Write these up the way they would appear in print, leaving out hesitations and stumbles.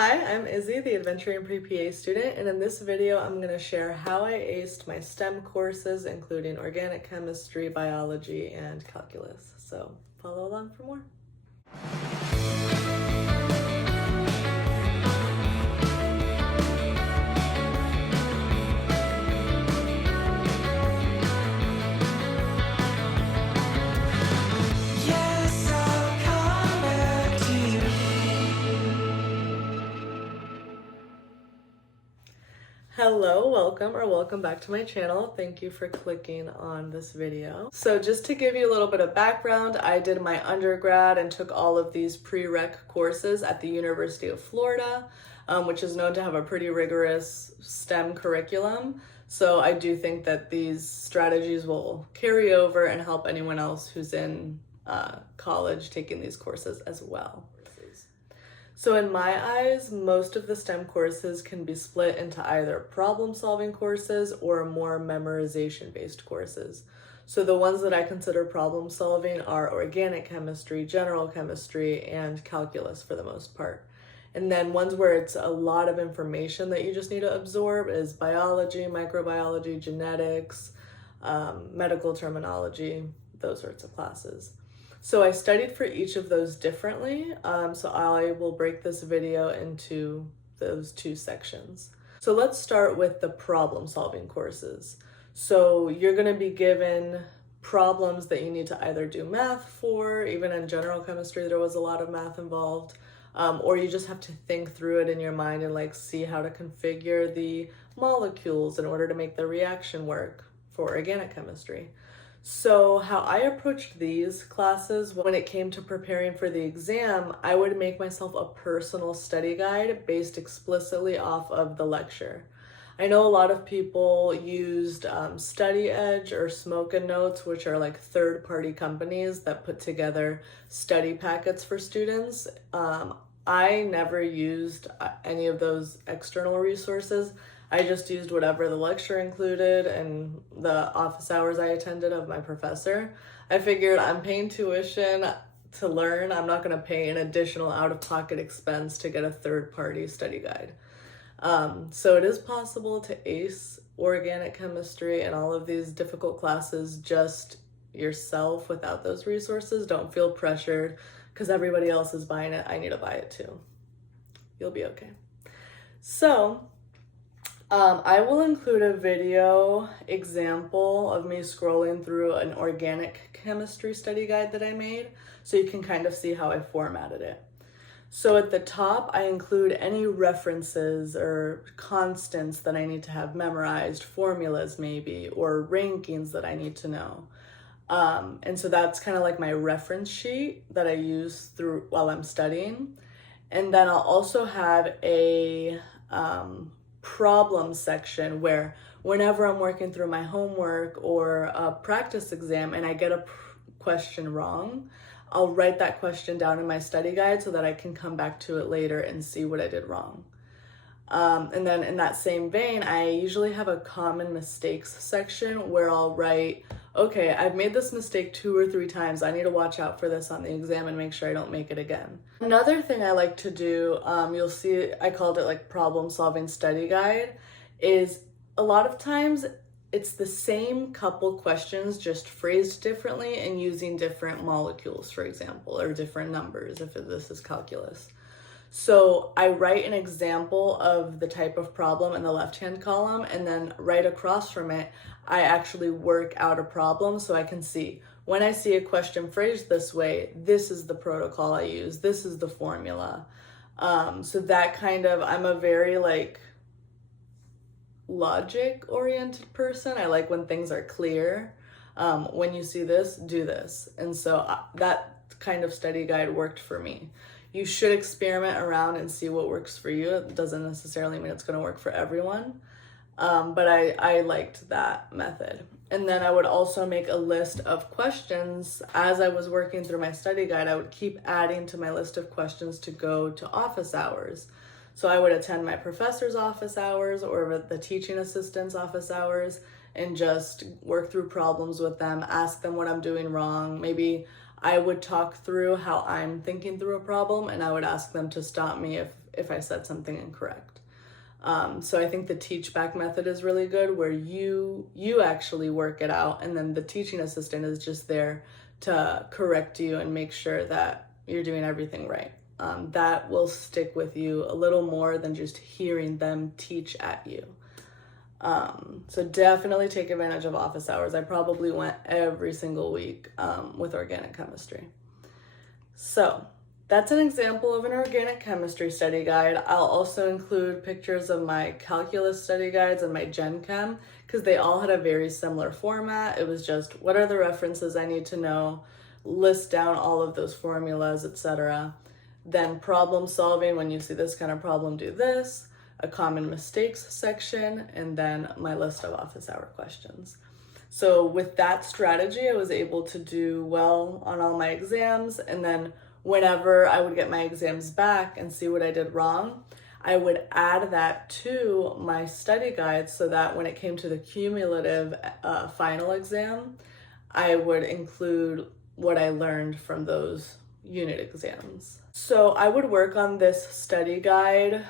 Hi, I'm Izzy, the Adventuring Pre-PA student, and in this video I'm going to share how I aced my STEM courses, including organic chemistry, biology, and calculus. So follow along for more. Hello, welcome back to my channel. Thank you for clicking on this video. So just to give you a little bit of background, I did my undergrad and took all of these prereq courses at the University of Florida, which is known to have a pretty rigorous STEM curriculum. So I do think that these strategies will carry over and help anyone else who's in college taking these courses as well. So in my eyes, most of the STEM courses can be split into either problem-solving courses or more memorization-based courses. So the ones that I consider problem-solving are organic chemistry, general chemistry, and calculus for the most part. And then ones where it's a lot of information that you just need to absorb is biology, microbiology, genetics, medical terminology, those sorts of classes. So I studied for each of those differently, so I will break this video into those two sections. So let's start with the problem-solving courses. So you're going to be given problems that you need to either do math for. Even in general chemistry there was a lot of math involved, or you just have to think through it in your mind and see how to configure the molecules in order to make the reaction work for organic chemistry. So how I approached these classes when it came to preparing for the exam, I would make myself a personal study guide based explicitly off of the lecture. I know a lot of people used Study Edge or Smoke and Notes, which are like third-party companies that put together study packets for students. I never used any of those external resources. I just used whatever the lecture included and the office hours I attended of my professor. I figured I'm paying tuition to learn. I'm not going to pay an additional out-of-pocket expense to get a third-party study guide. So it is possible to ace organic chemistry and all of these difficult classes just yourself without those resources. Don't feel pressured because everybody else is buying it. I need to buy it too. You'll be okay. So I will include a video example of me scrolling through an organic chemistry study guide that I made, so you can kind of see how I formatted it. So at the top, I include any references or constants that I need to have memorized, formulas maybe, or rankings that I need to know. And so that's kind of like my reference sheet that I use while I'm studying. And then I'll also have a problem section where whenever I'm working through my homework or a practice exam and I get a question wrong, I'll write that question down in my study guide so that I can come back to it later and see what I did wrong. And then in that same vein, I usually have a common mistakes section where I'll write, okay, I've made this mistake 2 or 3 times. I need to watch out for this on the exam and make sure I don't make it again. Another thing I like to do, you'll see I called it like problem solving study guide, is a lot of times it's the same couple questions just phrased differently and using different molecules, for example, or different numbers if this is calculus. So I write an example of the type of problem in the left-hand column, and then right across from it, I actually work out a problem so I can see, when I see a question phrased this way, this is the protocol I use, this is the formula. So that kind of, I'm a very logic-oriented person. I like when things are clear. When you see this, do this. And so that kind of study guide worked for me. You should experiment around and see what works for you. It doesn't necessarily mean it's going to work for everyone, but I liked that method. And then I would also make a list of questions. As I was working through my study guide, I would keep adding to my list of questions to go to office hours. So I would attend my professor's office hours or the teaching assistant's office hours and just work through problems with them, ask them what I'm doing wrong. Maybe I would talk through how I'm thinking through a problem and I would ask them to stop me if I said something incorrect. So I think the teach back method is really good, where you actually work it out, and then the teaching assistant is just there to correct you and make sure that you're doing everything right. That will stick with you a little more than just hearing them teach at you. So definitely take advantage of office hours. I probably went every single week with organic chemistry. So that's an example of an organic chemistry study guide. I'll also include pictures of my calculus study guides and my Gen Chem, because they all had a very similar format. It was just, what are the references I need to know, list down all of those formulas, etc. Then problem solving, when you see this kind of problem, do this, a common mistakes section, and then my list of office hour questions. So with that strategy, I was able to do well on all my exams, and then whenever I would get my exams back and see what I did wrong, I would add that to my study guide, so that when it came to the cumulative final exam, I would include what I learned from those unit exams. So I would work on this study guide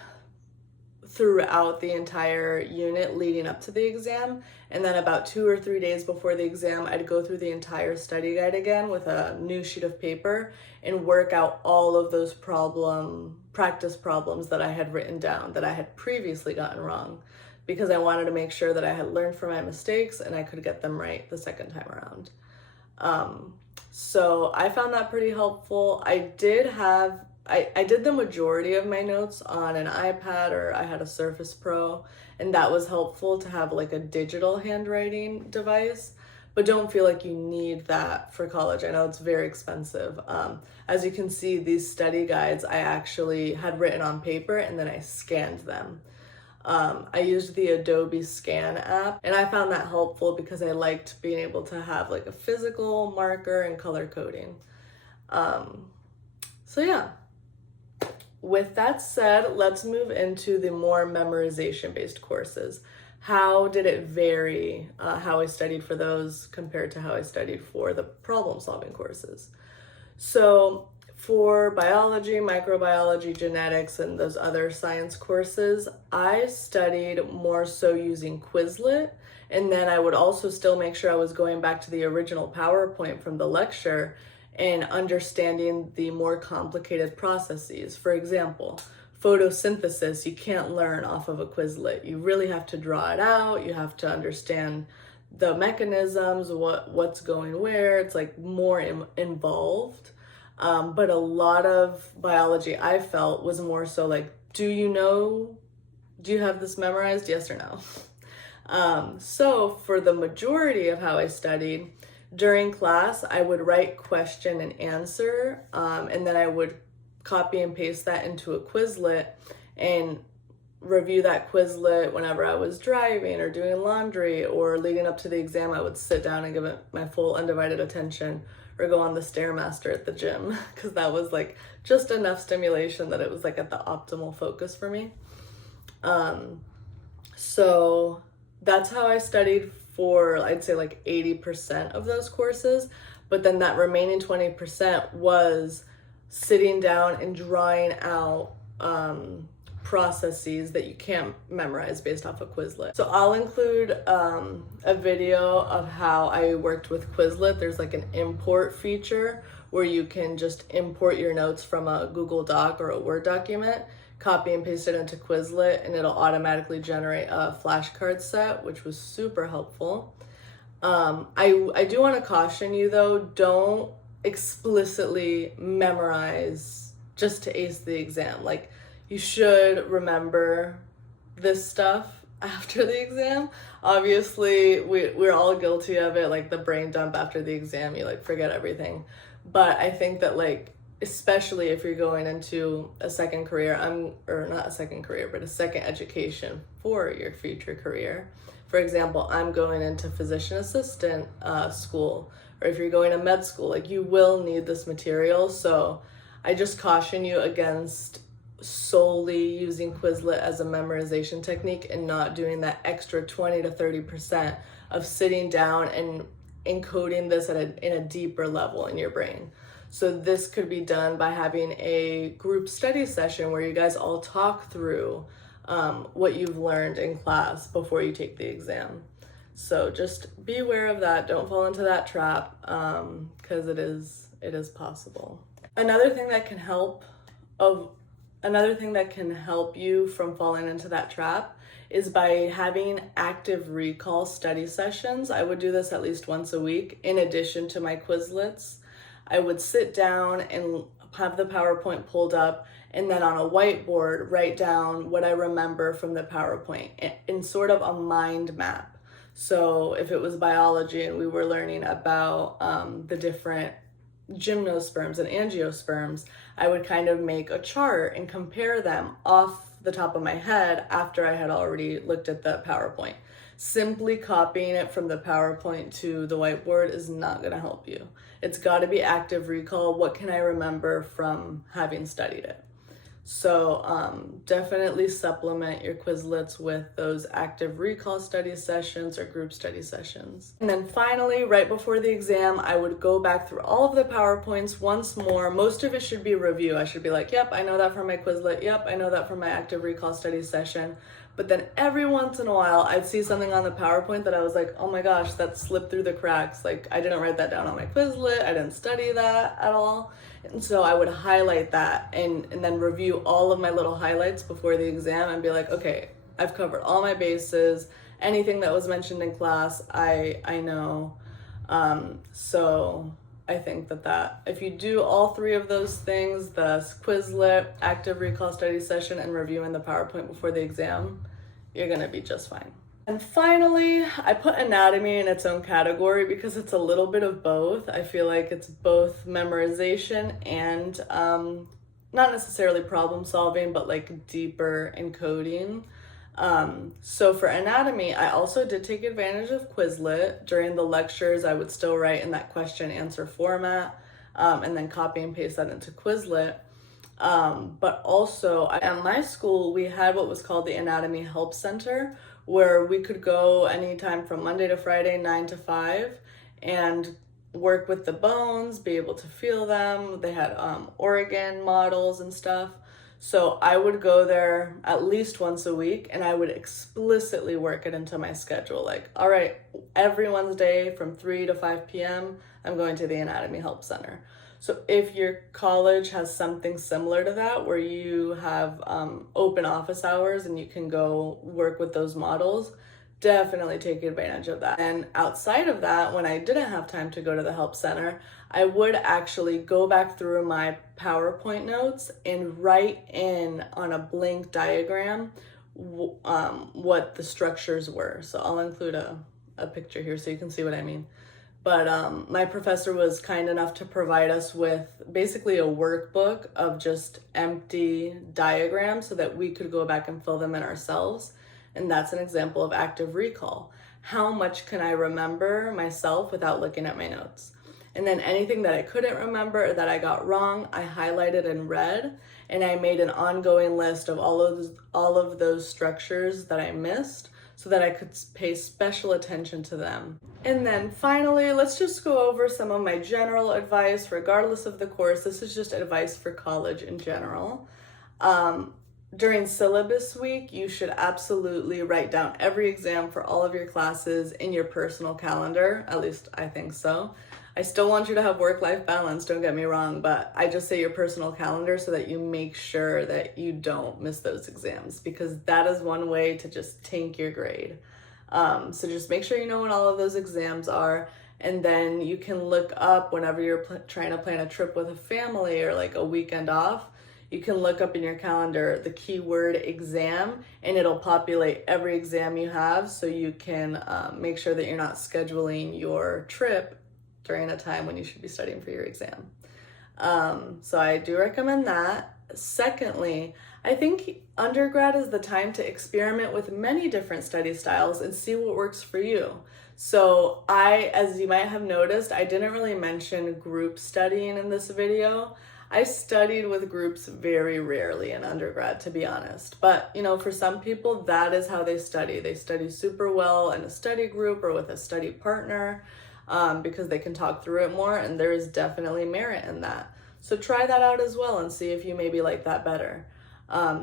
throughout the entire unit leading up to the exam, and then about 2 or 3 days before the exam, I'd go through the entire study guide again with a new sheet of paper and work out all of those practice problems that I had written down that I had previously gotten wrong, because I wanted to make sure that I had learned from my mistakes and I could get them right the second time around. So I found that pretty helpful. I did the majority of my notes on an iPad, or I had a Surface Pro, and that was helpful to have like a digital handwriting device, but don't feel like you need that for college. I know it's very expensive. As you can see, these study guides I actually had written on paper and then I scanned them. I used the Adobe Scan app, and I found that helpful because I liked being able to have like a physical marker and color coding. So yeah. With that said, let's move into the more memorization-based courses. How did it vary, how I studied for those compared to how I studied for the problem-solving courses? So for biology, microbiology, genetics, and those other science courses, I studied more so using Quizlet, and then I would also still make sure I was going back to the original PowerPoint from the lecture and understanding the more complicated processes. For example, photosynthesis, you can't learn off of a Quizlet. You really have to draw it out. You have to understand the mechanisms, what's going where. It's like more involved. But a lot of biology I felt was more so like, do you have this memorized? Yes or no? So for the majority of how I studied, during class, I would write question and answer, and then I would copy and paste that into a Quizlet and review that Quizlet whenever I was driving or doing laundry, or leading up to the exam. I would sit down and give it my full undivided attention, or go on the Stairmaster at the gym, because that was like just enough stimulation that it was like at the optimal focus for me. So that's how I studied for, I'd say like 80% of those courses. But then that remaining 20% was sitting down and drawing out processes that you can't memorize based off of Quizlet. So I'll include a video of how I worked with Quizlet. There's like an import feature where you can just import your notes from a Google Doc or a Word document, copy and paste it into Quizlet, and it'll automatically generate a flashcard set, which was super helpful. I do want to caution you though, don't explicitly memorize just to ace the exam. Like, you should remember this stuff after the exam. Obviously, we're all guilty of it, like the brain dump after the exam, you like forget everything. But I think that like, especially if you're going into a second career, a second education for your future career. For example, I'm going into physician assistant school, or if you're going to med school, like you will need this material. So I just caution you against solely using Quizlet as a memorization technique and not doing that extra 20 to 30% of sitting down and encoding this in a deeper level in your brain. So this could be done by having a group study session where you guys all talk through what you've learned in class before you take the exam. So just be aware of that. Don't fall into that trap, because it is possible. Another thing that can help you from falling into that trap is by having active recall study sessions. I would do this at least once a week in addition to my Quizlets. I would sit down and have the PowerPoint pulled up, and then on a whiteboard write down what I remember from the PowerPoint in sort of a mind map. So if it was biology and we were learning about the different gymnosperms and angiosperms, I would kind of make a chart and compare them off the top of my head after I had already looked at the PowerPoint. Simply copying it from the PowerPoint to the whiteboard is not going to help you. It's got to be active recall. What can I remember from having studied it? So definitely supplement your Quizlets with those active recall study sessions or group study sessions. And then finally, right before the exam, I would go back through all of the PowerPoints once more. Most of it should be review. I should be like, yep, I know that from my Quizlet. Yep, I know that from my active recall study session. But then every once in a while, I'd see something on the PowerPoint that I was like, oh my gosh, that slipped through the cracks. Like, I didn't write that down on my Quizlet. I didn't study that at all. And so I would highlight that and then review all of my little highlights before the exam and be like, okay, I've covered all my bases. Anything that was mentioned in class, I know. So I think that if you do all three of those things, the Quizlet, active recall study session, and reviewing the PowerPoint before the exam, you're gonna be just fine. And finally, I put anatomy in its own category because it's a little bit of both. I feel like it's both memorization and not necessarily problem solving, but like deeper encoding. So for anatomy, I also did take advantage of Quizlet. During the lectures, I would still write in that question answer format and then copy and paste that into Quizlet. But also at my school, we had what was called the Anatomy Help Center, where we could go anytime from Monday to Friday, 9 to 5, and work with the bones, be able to feel them. They had organ models and stuff. So I would go there at least once a week, and I would explicitly work it into my schedule. Like, all right, every Wednesday from 3 to 5 p.m., I'm going to the Anatomy Help Center. So if your college has something similar to that, where you have open office hours and you can go work with those models, definitely take advantage of that. And outside of that, when I didn't have time to go to the help center, I would actually go back through my PowerPoint notes and write in on a blank diagram what the structures were. So I'll include a picture here so you can see what I mean. But my professor was kind enough to provide us with basically a workbook of just empty diagrams so that we could go back and fill them in ourselves. And that's an example of active recall. How much can I remember myself without looking at my notes? And then anything that I couldn't remember or that I got wrong, I highlighted in red, and I made an ongoing list of all of those structures that I missed, so that I could pay special attention to them. And then finally, let's just go over some of my general advice, regardless of the course. This is just advice for college in general. During syllabus week, you should absolutely write down every exam for all of your classes in your personal calendar. At least I think so. I still want you to have work-life balance, don't get me wrong, but I just say your personal calendar so that you make sure that you don't miss those exams, because that is one way to just tank your grade. So just make sure you know when all of those exams are, and then you can look up whenever you're trying to plan a trip with a family or like a weekend off. You can look up in your calendar the keyword exam, and it'll populate every exam you have, so you can make sure that you're not scheduling your trip during a time when you should be studying for your exam. So I do recommend that. Secondly, I think undergrad is the time to experiment with many different study styles and see what works for you. So as you might have noticed, I didn't really mention group studying in this video. I studied with groups very rarely in undergrad, to be honest. But, for some people, that is how they study. They study super well in a study group or with a study partner. because they can talk through it more, and there is definitely merit in that. So try that out as well and see if you maybe like that better.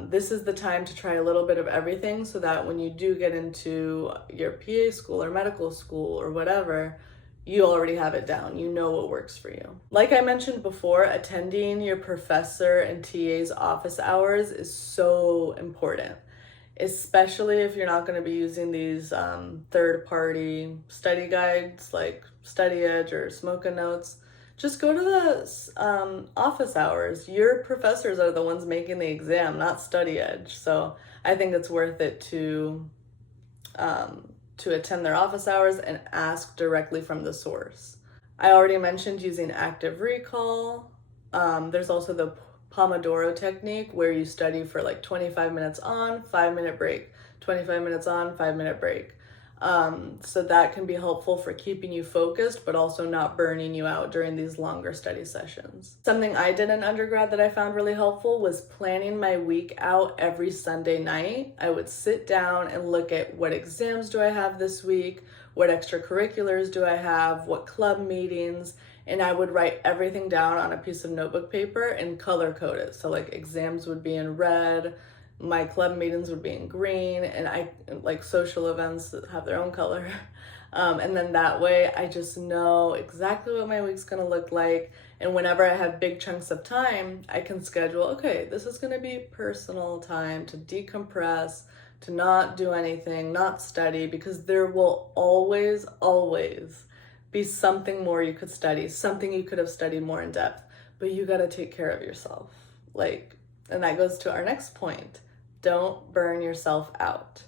This is the time to try a little bit of everything so that when you do get into your PA school or medical school or whatever, you already have it down. You know what works for you. Like I mentioned before, attending your professor and TA's office hours is so important, especially if you're not going to be using these third-party study guides like Study Edge or Smoke Notes. Just go to the office hours. Your professors are the ones making the exam, not Study Edge. So I think it's worth it to attend their office hours and ask directly from the source. I already mentioned using active recall. There's also the Pomodoro technique where you study for like 25 minutes on, 5-minute break, 25 minutes on, 5-minute break. So that can be helpful for keeping you focused, but also not burning you out during these longer study sessions. Something I did in undergrad that I found really helpful was planning my week out every Sunday night. I would sit down and look at what exams do I have this week, what extracurriculars do I have, what club meetings, and I would write everything down on a piece of notebook paper and color code it. So like exams would be in red, my club meetings would be in green, and I like social events that have their own color. And then that way I just know exactly what my week's gonna look like. And whenever I have big chunks of time, I can schedule, okay, this is gonna be personal time to decompress, to not do anything, not study, because there will always be something more you could study, something you could have studied more in depth, but you gotta take care of yourself. And that goes to our next point. Don't burn yourself out.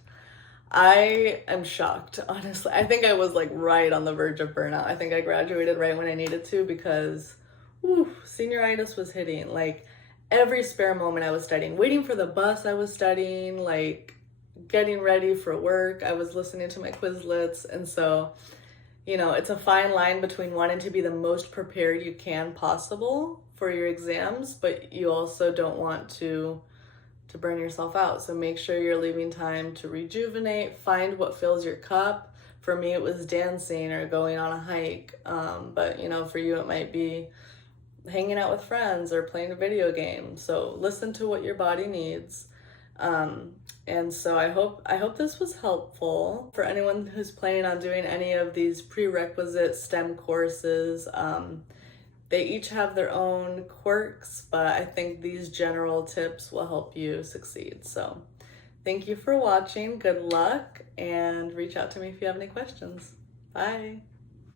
I am shocked, honestly. I think I was like right on the verge of burnout. I think I graduated right when I needed to because senioritis was hitting. Like every spare moment I was studying, waiting for the bus I was studying, like getting ready for work, I was listening to my Quizlets. And so, it's a fine line between wanting to be the most prepared you can possible for your exams, but you also don't want to burn yourself out. So make sure you're leaving time to rejuvenate, find what fills your cup. For me, it was dancing or going on a hike. But for you, it might be hanging out with friends or playing a video game. So listen to what your body needs. And so I hope this was helpful for anyone who's planning on doing any of these prerequisite STEM courses. They each have their own quirks, but I think these general tips will help you succeed. So thank you for watching. Good luck, and reach out to me if you have any questions. Bye.